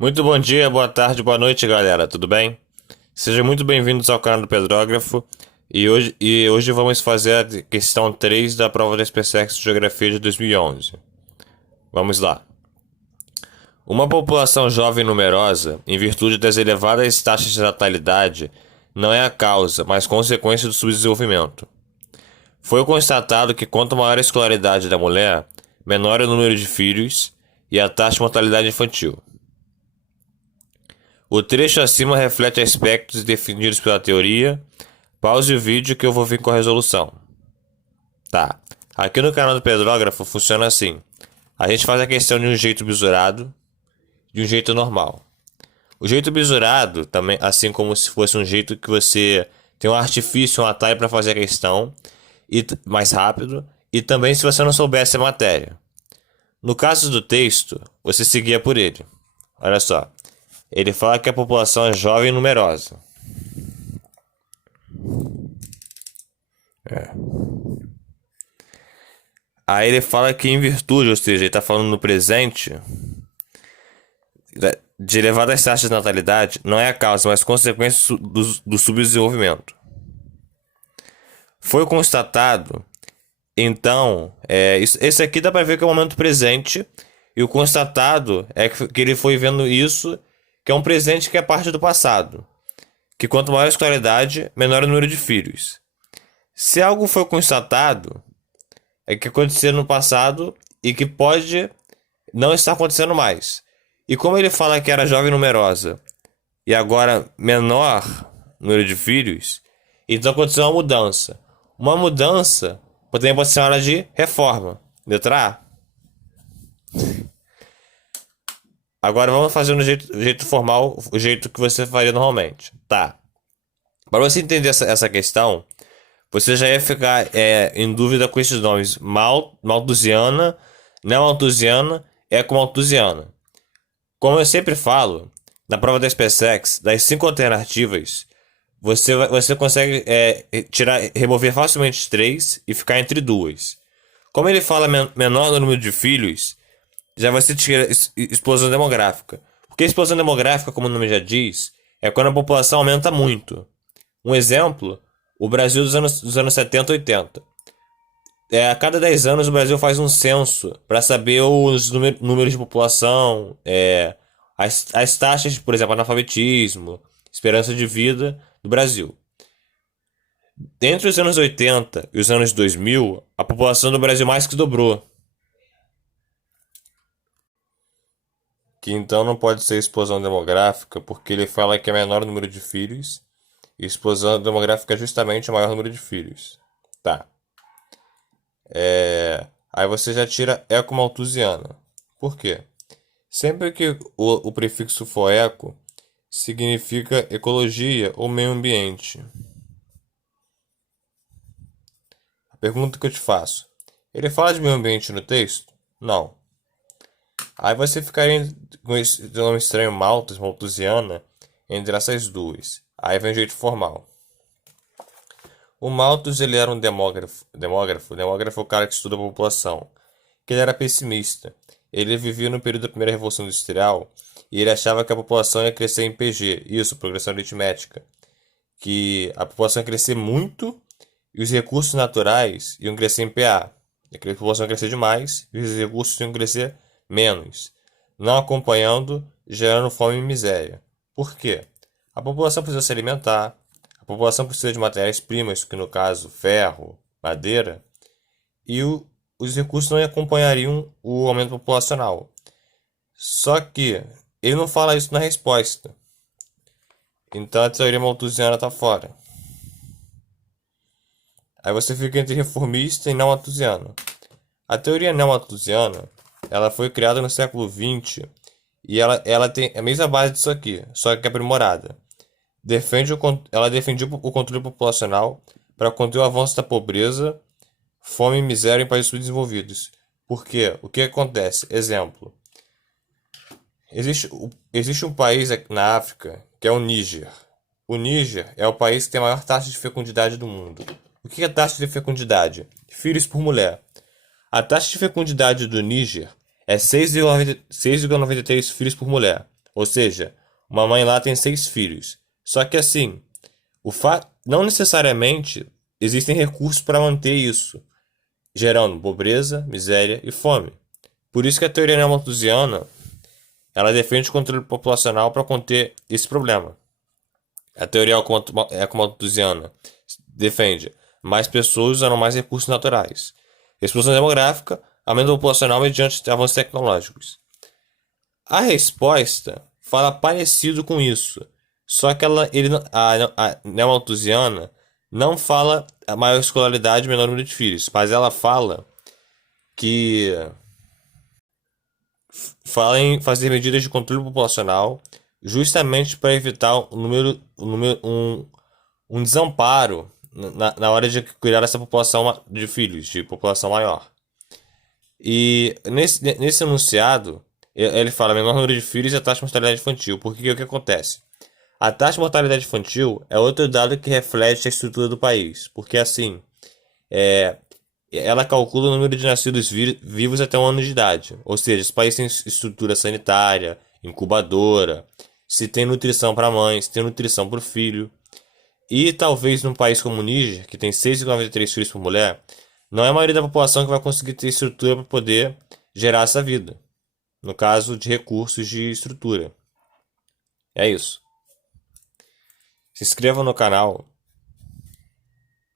Muito bom dia, boa tarde, boa noite, galera. Tudo bem? Sejam muito bem-vindos ao canal do Pedrógrafo. E hoje vamos fazer a questão 3 da prova da SpaceX de Geografia de 2011. Vamos lá. Uma população jovem e numerosa, em virtude das elevadas taxas de natalidade, não é a causa, mas consequência do subdesenvolvimento. Foi constatado que quanto maior a escolaridade da mulher, menor é o número de filhos e a taxa de mortalidade infantil. O trecho acima reflete aspectos definidos pela teoria. Pause o vídeo que eu vou vir com a resolução. Tá. Aqui no canal do Pedrógrafo funciona assim. A gente faz a questão de um jeito bisurado, de um jeito normal. O jeito bisurado, também, assim como se fosse um jeito que você tem um artifício, um atalho para fazer a questão e mais rápido, e também se você não soubesse a matéria. No caso do texto, você seguia por ele. Olha só. Ele fala que a população é jovem e numerosa. Aí ele fala que em virtude, ou seja, ele está falando no presente, de elevadas taxas de natalidade, não é a causa, mas consequência do subdesenvolvimento. Foi constatado, então, esse aqui dá para ver que é o momento presente, e o constatado é que ele foi vendo isso, que é um presente que é parte do passado. Que quanto maior a escolaridade, menor é o número de filhos. Se algo foi constatado, é que aconteceu no passado e que pode não estar acontecendo mais. E como ele fala que era jovem e numerosa e agora menor número de filhos, então aconteceu uma mudança. Uma mudança também pode ser hora de reforma. Letra A. Agora vamos fazer no jeito formal, o jeito que você faria normalmente. Tá. Para você entender essa questão, você já ia ficar em dúvida com esses nomes: Malthusiana, Neomalthusiana, Ecomalthusiana. Como eu sempre falo, na prova da SpaceX, das 5 alternativas, você consegue remover facilmente 3 e ficar entre duas. Como ele fala menor no número de filhos, já vai ser explosão demográfica. Porque explosão demográfica, como o nome já diz, é quando a população aumenta muito. Um exemplo, o Brasil dos anos 70 e 80. A cada 10 anos o Brasil faz um censo para saber os números de população, as taxas, por exemplo, analfabetismo, esperança de vida do Brasil. Entre os anos 80 e os anos 2000, a população do Brasil mais que dobrou. Que então não pode ser explosão demográfica, porque ele fala que é menor o número de filhos, e explosão demográfica é justamente o maior número de filhos. Tá. Aí você já tira ecomalthusiana. Por quê? Sempre que o prefixo for eco, significa ecologia ou meio ambiente. A pergunta que eu te faço: ele fala de meio ambiente no texto? Não. Aí você ficaria com esse nome estranho, Malthusiana, entre essas duas. Aí vem o jeito formal. O Malthus, ele era um demógrafo é o cara que estuda a população. Que ele era pessimista. Ele vivia no período da primeira Revolução Industrial e ele achava que a população ia crescer em PG, isso, progressão aritmética. Que a população ia crescer muito e os recursos naturais iam crescer em PA. A população ia crescer demais e os recursos iam crescer menos, não acompanhando, gerando fome e miséria. Por quê? A população precisa se alimentar, a população precisa de matérias-primas, que no caso ferro, madeira, e os recursos não acompanhariam o aumento populacional. Só que ele não fala isso na resposta. Então a teoria malthusiana está fora. Aí você fica entre reformista e não malthusiano. A teoria neomalthusiana, ela foi criada no século XX e ela tem a mesma base disso aqui, só que aprimorada. Ela defendia o controle populacional para conter o avanço da pobreza, fome e miséria em países subdesenvolvidos. Por quê? O que acontece? Exemplo. Existe um país na África que é o Níger. O Níger é o país que tem a maior taxa de fecundidade do mundo. O que é taxa de fecundidade? Filhos por mulher. A taxa de fecundidade do Níger é 6,93 filhos por mulher. Ou seja, uma mãe lá tem 6 filhos. Só que assim, não necessariamente existem recursos para manter isso, gerando pobreza, miséria e fome. Por isso que a teoria neomalthusiana ela defende o controle populacional para conter esse problema. A teoria ecomalthusiana defende mais pessoas usando mais recursos naturais. Explosão demográfica, aumento populacional mediante avanços tecnológicos. A resposta fala parecido com isso, só que a neomalthusiana não fala a maior escolaridade e menor número de filhos, mas ela que fala em fazer medidas de controle populacional justamente para evitar um desamparo na hora de criar essa população de filhos, de população maior. E nesse enunciado, ele fala menor número de filhos e a taxa de mortalidade infantil. Porque o que acontece? A taxa de mortalidade infantil é outro dado que reflete a estrutura do país. Porque assim, é, ela calcula o número de nascidos vivos até 1 ano de idade. Ou seja, se o país tem estrutura sanitária, incubadora, se tem nutrição para a mãe, se tem nutrição para o filho. E talvez num país como o Níger, que tem 6,93 filhos por mulher, não é a maioria da população que vai conseguir ter estrutura para poder gerar essa vida. No caso de recursos de estrutura. É isso. Se inscreva no canal,